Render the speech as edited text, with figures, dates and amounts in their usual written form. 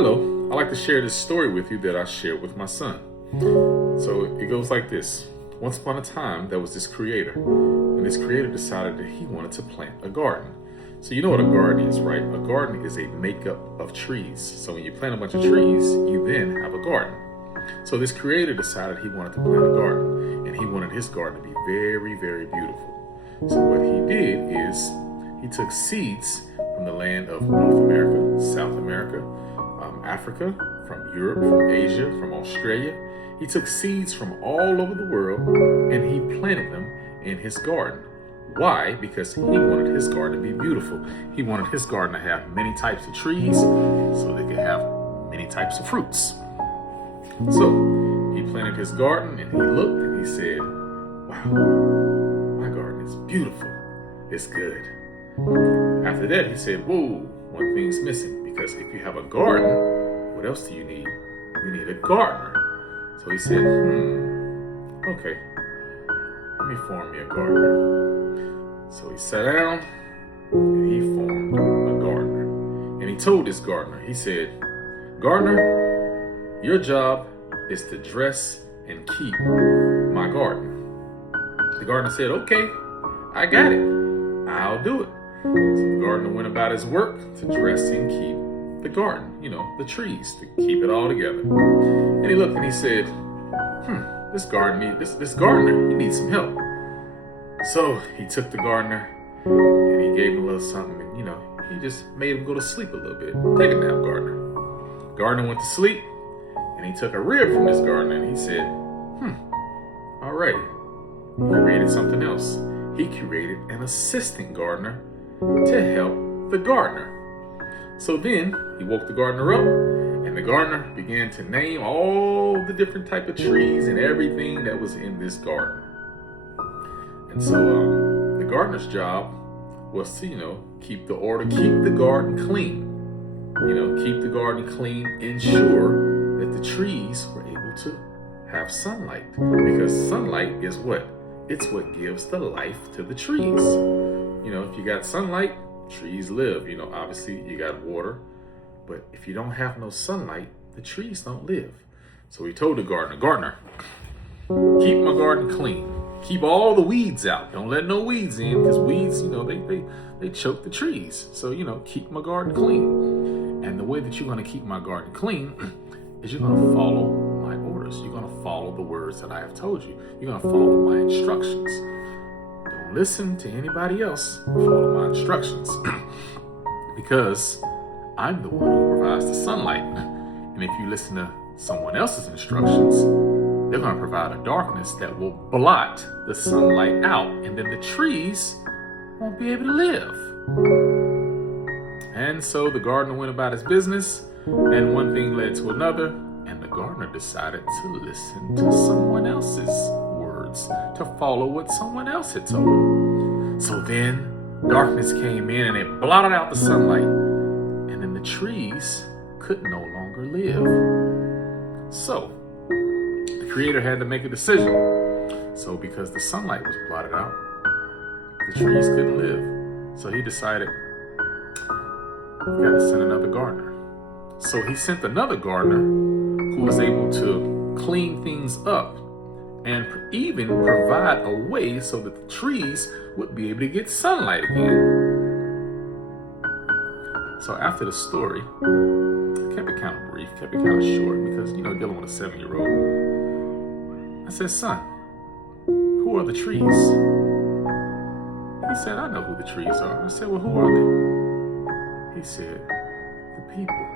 Hello, I'd like to share this story with you that I shared with my son. So it goes like this. Once upon a time, there was this creator, and this creator decided that he wanted to plant a garden. So you know what a garden is, right? A garden is a makeup of trees. So when you plant a bunch of trees, you then have a garden. So this creator decided he wanted to plant a garden, and he wanted his garden to be very, very beautiful. So what he did is he took seeds from the land of North America, South America, Africa, from Europe, from Asia, from Australia. He took seeds from all over the world and he planted them in his garden. Why? Because he wanted his garden to be beautiful. He wanted his garden to have many types of trees so they could have many types of fruits. So he planted his garden and he looked and he said, wow, my garden is beautiful. It's good. After that, he said, whoa, one thing's missing, because if you have a garden, what else do you need? You need a gardener. So he said, okay, let me form me a gardener. So he sat down and he formed a gardener. And he told this gardener, he said, gardener, your job is to dress and keep my garden. The gardener said, okay, I got it. I'll do it. So the gardener went about his work to dress and keep the garden, the trees, to keep it all together. And he looked and he said, this gardener, he needs some help. So he took the gardener and he gave him a little something and, he just made him go to sleep a little bit. Take a nap, gardener. Gardener went to sleep and he took a rib from this gardener and he said, all right. He created something else. He created an assistant gardener to help the gardener. So then he woke the gardener up, and the gardener began to name all the different type of trees and everything that was in this garden. And so the gardener's job was to, keep the order, keep the garden clean. Keep the garden clean, ensure that the trees were able to have sunlight. Because sunlight is what? It's what gives the life to the trees. If you got sunlight, trees live. Obviously you got water, but if you don't have no sunlight, the trees don't live. So he told the gardener, keep my garden clean. Keep all the weeds out. Don't let no weeds in, because weeds, they choke the trees. So, keep my garden clean. And the way that you're going to keep my garden clean is you're going to follow my orders. You're going to follow the words that I have told you. You're going to follow my instructions. Don't listen to anybody else. Follow my instructions. Because I'm the one who provides the sunlight. And if you listen to someone else's instructions, they're going to provide a darkness that will blot the sunlight out. And then the trees won't be able to live. And so the gardener went about his business. And one thing led to another. And the gardener decided to listen to someone else's words, to follow what someone else had told him. So then darkness came in and it blotted out the sunlight. And then the trees could no longer live. So the creator had to make a decision. So because the sunlight was blotted out, the trees couldn't live. So he decided, I've got to send another gardener. So he sent another gardener who was able to clean things up and even provide a way so that the trees would be able to get sunlight again. So after the story, I kept it kind of brief, kept it kind of short, because, dealing with a 7-year-old. I said, son, who are the trees? He said, I know who the trees are. I said, well, who are they? He said, the people.